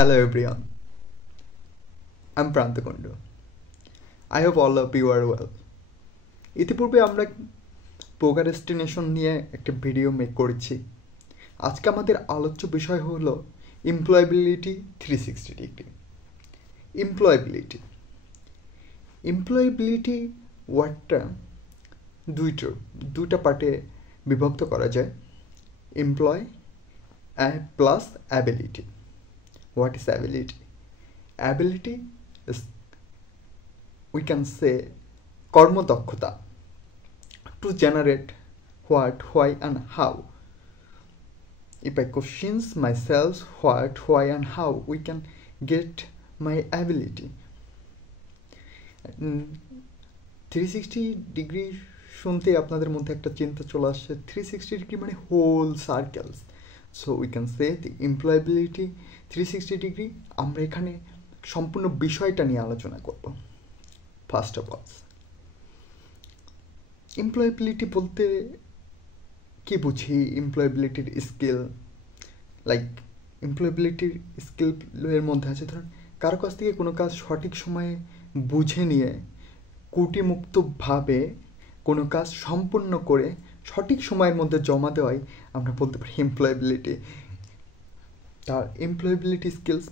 Hello everyone, I'm Pranta Kundu. I hope all of you are well. ইতিপূর্বে আমরা procrastination নিয়ে একটা video make করেছি। আজকে আমাদের আলোচ্য বিষয় হলো এমপ্লয়েবিলিটি 360 ডিগ্রি। এমপ্লয়েবিলিটি ওয়ার্ডটা দুইটা পার্টে বিভক্ত করা যায়, employ plus ability. What is ability? Ability is, we can say, কর্মদক্ষতা to generate what, why and how. If I questions myself what, why and how, we can get my ability. 360 degree শুনতে আপনাদের মধ্যে একটা চিন্তা চলে আসছে, 360 degree মানে whole circles. So we can say the employability 360 degree. আমরা এখানে সম্পূর্ণ বিষয়টা নিয়ে আলোচনা করব। ফার্স্ট অফ অল, এমপ্লয়েবিলিটি বলতে কি বুঝি? এমপ্লয়েবিলিটির স্কিল, লাইক এমপ্লয়েবিলিটির স্কিলের মধ্যে আছে ধরুন কারো কাছ থেকে কোনো কাজ সঠিক সময়ে বুঝে নিয়ে ত্রুটিমুক্তভাবে কোনো কাজ সম্পূর্ণ করে সঠিক সময়ের মধ্যে জমা দেওয়াই আমরা বলতে পারি এমপ্লয়েবিলিটি। তার এমপ্লয়েবিলিটি স্কিলস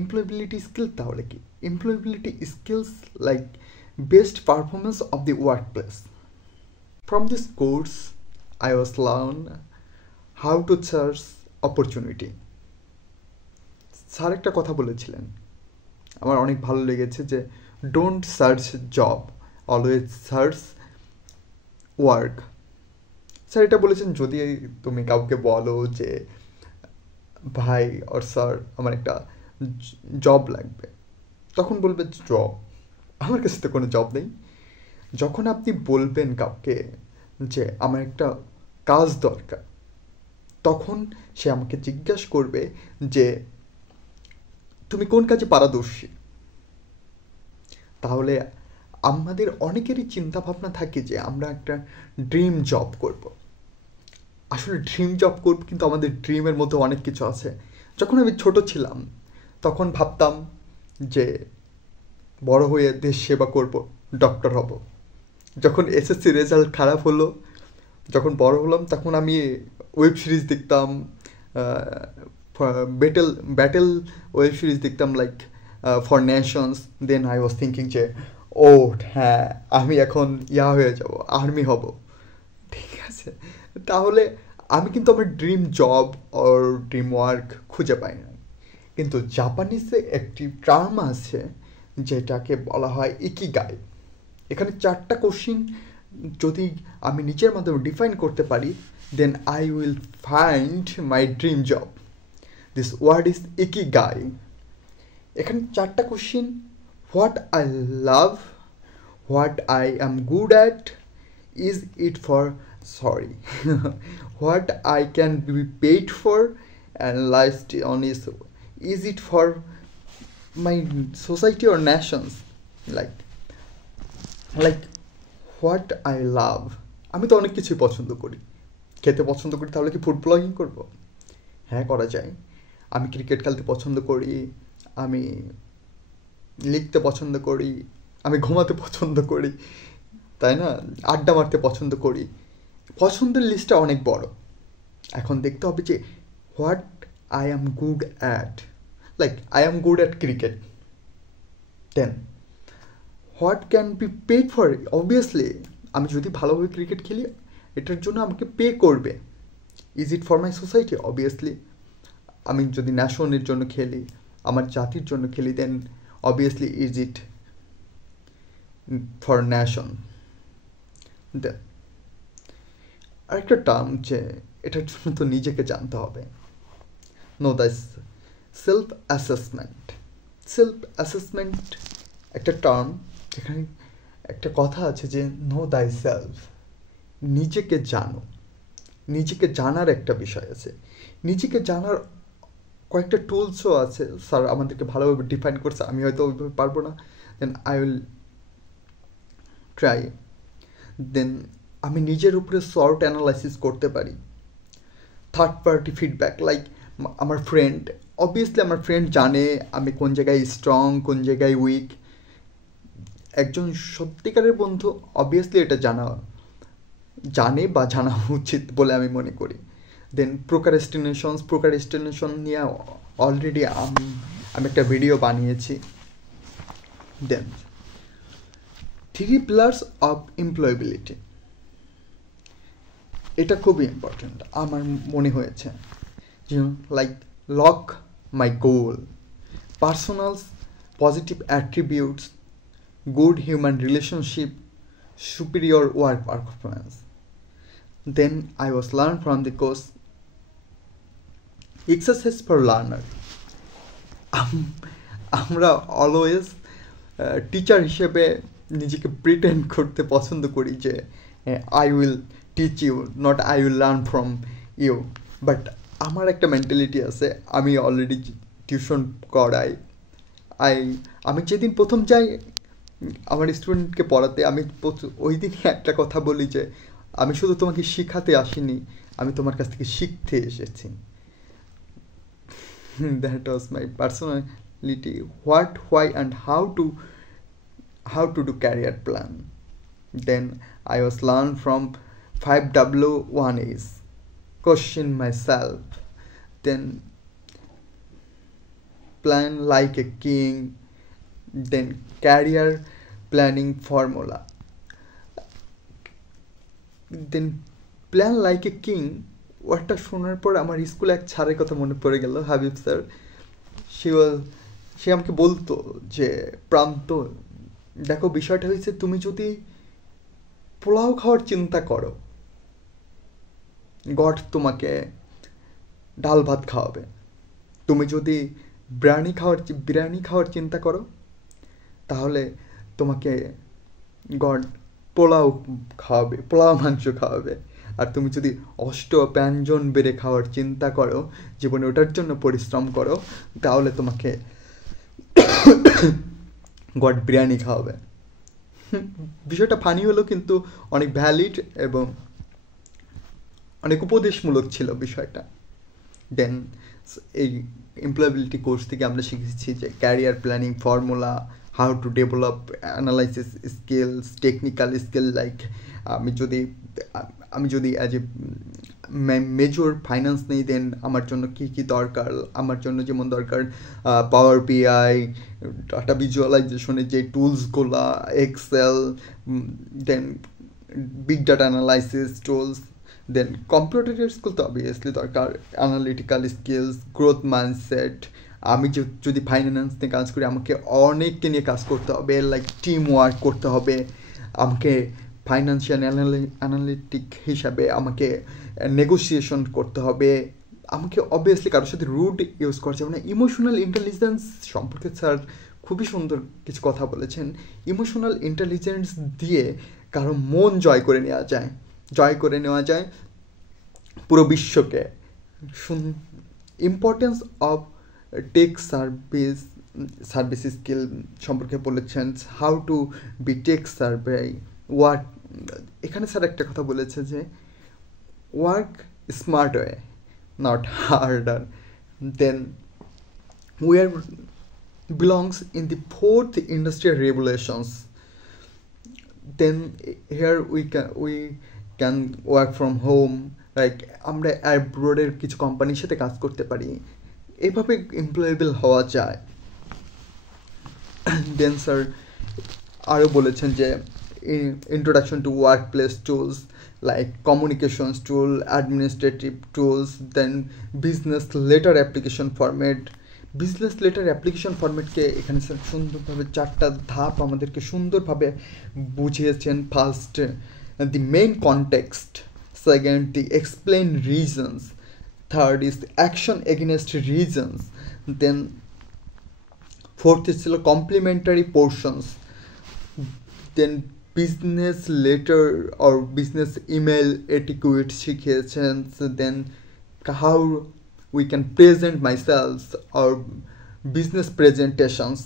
এমপ্লয়েবিলিটি স্কিল তাহলে কি? Employability skills like best performance of the work place. From this course I was learn how to search opportunity. Sir একটা কথা বলেছিলেন, আমার অনেক ভালো লেগেছে, যে don't search job, always search work. Sir এটা বলেছেন, যদি তুমি কাউকে বলো যে ভাই আর স্যার আমার একটা জব লাগবে, তখন বলবে জব, আমার কাছে তো কোনো জব নেই। যখন আপনি বলবেন কাউকে যে আমার একটা কাজ দরকার, তখন সে আমাকে জিজ্ঞাসা করবে যে তুমি কোন কাজে পারদর্শী। তাহলে আমাদের অনেকেরই চিন্তা ভাবনা থাকে যে আমরা একটা ড্রিম জব করব। আসলে ড্রিম জব করব, কিন্তু আমাদের ড্রিমের মধ্যে অনেক কিছু আছে। যখন আমি ছোট ছিলাম তখন ভাবতাম যে বড় হয়ে দেশ সেবা করব, ডক্টর হব। যখন এসএসসি রেজাল্ট খারাপ হলো, যখন বড় হলাম, তখন আমি ওয়েব সিরিজ দেখতাম, ব্যাটেল ওয়েব সিরিজ দেখতাম, like for nations. Then I was thinking যে ও হ্যাঁ, আমি এখন হয়ে যাব, আর্মি হব। ঠিক আছে, তাহলে আমি কিন্তু আমার ড্রিম জব ওর ড্রিম ওয়ার্ক খুঁজে পাই না। কিন্তু জাপানিজে একটি টার্ম আছে যেটাকে বলা হয় ইকিগাই। এখানে 4টা কোশ্চিন যদি আমি নিজের মাধ্যমে ডিফাইন করতে পারি, then I will find my dream job. This word is ikigai. এখানে 4টা question: what I love, what I am good at, is it for what I can be paid for, and last one is it for my society or nations. Like what I love, আমি তো অনেক কিছুই পছন্দ করি, খেতে পছন্দ করি, তাহলে কি ফুড ব্লগিং করবো? হ্যাঁ, করা যায়। আমি ক্রিকেট খেলতে পছন্দ করি, আমি লিখতে পছন্দ করি, আমি ঘুমাতে পছন্দ করি, তাই না? আড্ডা মারতে পছন্দ করি। পছন্দের লিস্টটা অনেক বড়। এখন দেখতে হবে যে what I am good at, like I am good at cricket. Then what can be paid for, obviously আমি যদি ভালোভাবে ক্রিকেট খেলি এটার জন্য আমাকে পে করবে। Is it for my society, obviously আমি যদি ন্যাশনের জন্য খেলি, আমার জাতির জন্য খেলি, then obviously is it for nation. Then আরেকটা টার্ম, যে এটার জন্য তো নিজেকে জানতে হবে। নো দ্য সেলফ অ্যাসেসমেন্ট একটা টার্ম। এখানে একটা কথা আছে যে নো দাই সেলফ, নিজেকে জানো। নিজেকে জানার একটা বিষয় আছে, নিজেকে জানার কয়েকটা টুলসও আছে। স্যার আমাদেরকে ভালোভাবে ডিফাইন করছে, আমি হয়তো ওইভাবে পারবো না, দেন আই উইল ট্রাই। দেন আমি নিজের উপরে শর্ট অ্যানালাইসিস করতে পারি। থার্ড পার্টি ফিডব্যাক, লাইক আমার ফ্রেন্ড, অবভিয়াসলি আমার ফ্রেন্ড জানে আমি কোন জায়গায় স্ট্রং, কোন জায়গায় উইক। একজন সত্যিকারের বন্ধু অবভিয়াসলি এটা জানে বা জানা উচিত বলে আমি মনে করি। দেন প্রোক্রাস্টিনেশন নিয়ে অলরেডি আমি একটা ভিডিও বানিয়েছি। দেন 3 pillars অফ এমপ্লয়েবিলিটি, এটা খুবই ইম্পর্ট্যান্ট আমার মনে হয়েছে। Like lock my goal, personals, positive attributes, good human relationship, superior work performance. Then I was learned from the course exercise for learner. আমরা অলওয়েজ টিচার হিসেবে নিজেকে প্রিটেন্ড করতে পছন্দ করি যে I will teach you, not I will learn from you. But আমার একটা mentality আছে, আমি অলরেডি টিউশন করাই। আমি যেদিন প্রথম যাই আমার স্টুডেন্টকে পড়াতে, আমি ওই দিনই একটা কথা বলি যে আমি শুধু তোমাকে শেখাতে আসিনি, আমি তোমার কাছ থেকে শিখতে এসেছি। That was my personality, what, why and how to do career plan. Then I was learned from 5W1As, question myself, then plan like a king, then career planning formula. Then plan like a king, ওটা শোনার পর আমার স্কুলে এক স্যারের কথা মনে পড়ে গেল, হাবিব স্যার। সে আমাকে বলতো যে প্রান্ত, দেখো বিষয়টা হয়েছে, তুমি যদি পোলাও খাওয়ার চিন্তা করো, গড তোমাকে ডাল ভাত খাওয়াবে। তুমি যদি বিরিয়ানি খাওয়ার চিন্তা করো, তাহলে তোমাকে গড পোলাও মাংস খাওয়াবে। আর তুমি যদি ব্যঞ্জন বেড়ে খাওয়ার চিন্তা করো, জীবনে ওটার জন্য পরিশ্রম করো, তাহলে তোমাকে গড বিরিয়ানি খাওয়াবে। বিষয়টা ফানি হলো, কিন্তু অনেক ভ্যালিড এবং অনেক উপদেশমূলক ছিল বিষয়টা। দেন এই এমপ্লয়েবিলিটি কোর্স থেকে আমরা শিখেছি যে career planning formula, how to develop analysis skills, technical skill. Like আমি যদি অ্যাজ এ মেজর ফাইন্যান্স নেই, দেন আমার জন্য কী দরকার, আমার জন্য যেমন দরকার পাওয়ার বিআই, ডাটা ভিজুয়ালাইজেশনের যে টুলসগুলো, এক্সেল, দেন বিগ ডাটা অ্যানালাইসিস টুলস, দেন কম্পিউটারের স্কিল তো অবভিয়াসলি দরকার, অ্যানালিটিক্যাল স্কিলস, গ্রোথ মাইন্ডসেট। আমি যদি ফাইন্যান্স নিয়ে কাজ করি, আমাকে অনেককে নিয়ে কাজ করতে হবে, লাইক টিম ওয়ার্ক করতে হবে, আমাকে ফাইন্যান্সিয়াল অ্যানালিটিক হিসাবে আমাকে নেগোসিয়েশন করতে হবে, আমাকে অবভিয়াসলি কারোর সাথে রুড ইউজ করা যাবে না। ইমোশনাল ইন্টেলিজেন্স সম্পর্কে স্যার খুবই সুন্দর কিছু কথা বলেছেন। ইমোশনাল ইন্টেলিজেন্স দিয়ে কারো মন জয় করে নেওয়া যায় পুরো বিশ্বকে। Importance of tech service skill সম্পর্কে বলেছেন, how to be tech savvy, work. এখানে স্যার একটা কথা বলেছে যে work smart way, not harder. Then we belongs in the 4th industrial revolutions. Then here we can work from home, like আমরা অ্যাব্রোডের কিছু কোম্পানির সাথে কাজ করতে পারি, এইভাবে এমপ্লয়েবল হওয়া যায়। দেন স্যার আরও বলেছেন যে introduction to workplace tools like communications tool, administrative tools, then business letter application format. Business letter application ফরম্যাটকে এখানে স্যার সুন্দরভাবে 4টা ধাপ আমাদেরকে সুন্দরভাবে বুঝিয়েছেন। First, the main context; second, the explain reasons; third is action against reasons; then fourth ছিল complimentary portions; then business letter or business email etiquette শিখিয়েছেন; then how we can present myself or business presentations.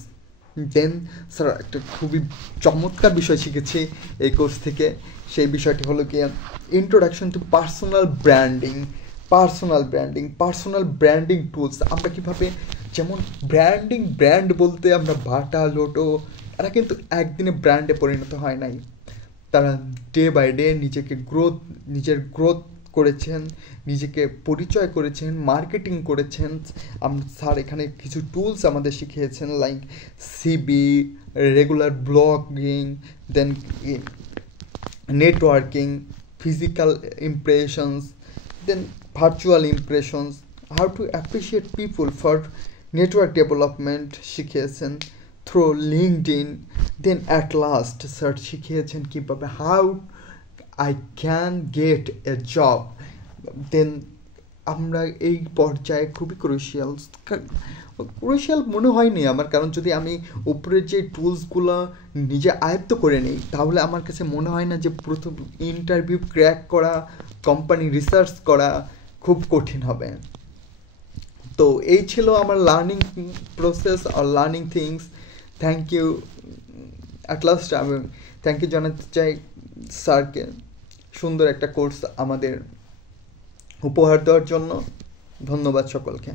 Then sir একটা খুবই চমৎকার বিষয় শিখেছি এই course থেকে, সেই বিষয়টি হলো কি introduction to personal branding. Personal branding tools. আমরা কীভাবে, যেমন ব্র্যান্ড বলতে আমরা বাটা লোটো, এরা কিন্তু একদিনে ব্র্যান্ডে পরিণত হয় নাই। তারা ডে বাই ডে নিজের গ্রোথ করেছেন, নিজেকে পরিচয় করেছেন, মার্কেটিং করেছেন। স্যার এখানে কিছু টুলস আমাদের শিখিয়েছেন, like CB, regular blogging, then networking, physical impressions, then virtual impressions, how to appreciate people for network development শিখিয়েছেন through LinkedIn. Then at last sir শিখিয়েছেন কীভাবে how I can get a job. Then আমরা এই পর্যায়ে খুবই crucial মনে হয়নি আমার, কারণ যদি আমি উপরের যে টুলসগুলো নিজে আয়ত্ত করে নিই তাহলে আমার কাছে মনে হয় না যে প্রথম ইন্টারভিউ ক্র্যাক করা, কোম্পানি রিসার্চ করা খুব কঠিন হবে। তো এই ছিল আমার লার্নিং প্রসেস আর learning things. Thank you. At last আমি থ্যাংক ইউ জানাতে চাই স্যারকে সুন্দর একটা কোর্স আমাদের উপহার দেওয়ার জন্য। ধন্যবাদ সকলকে।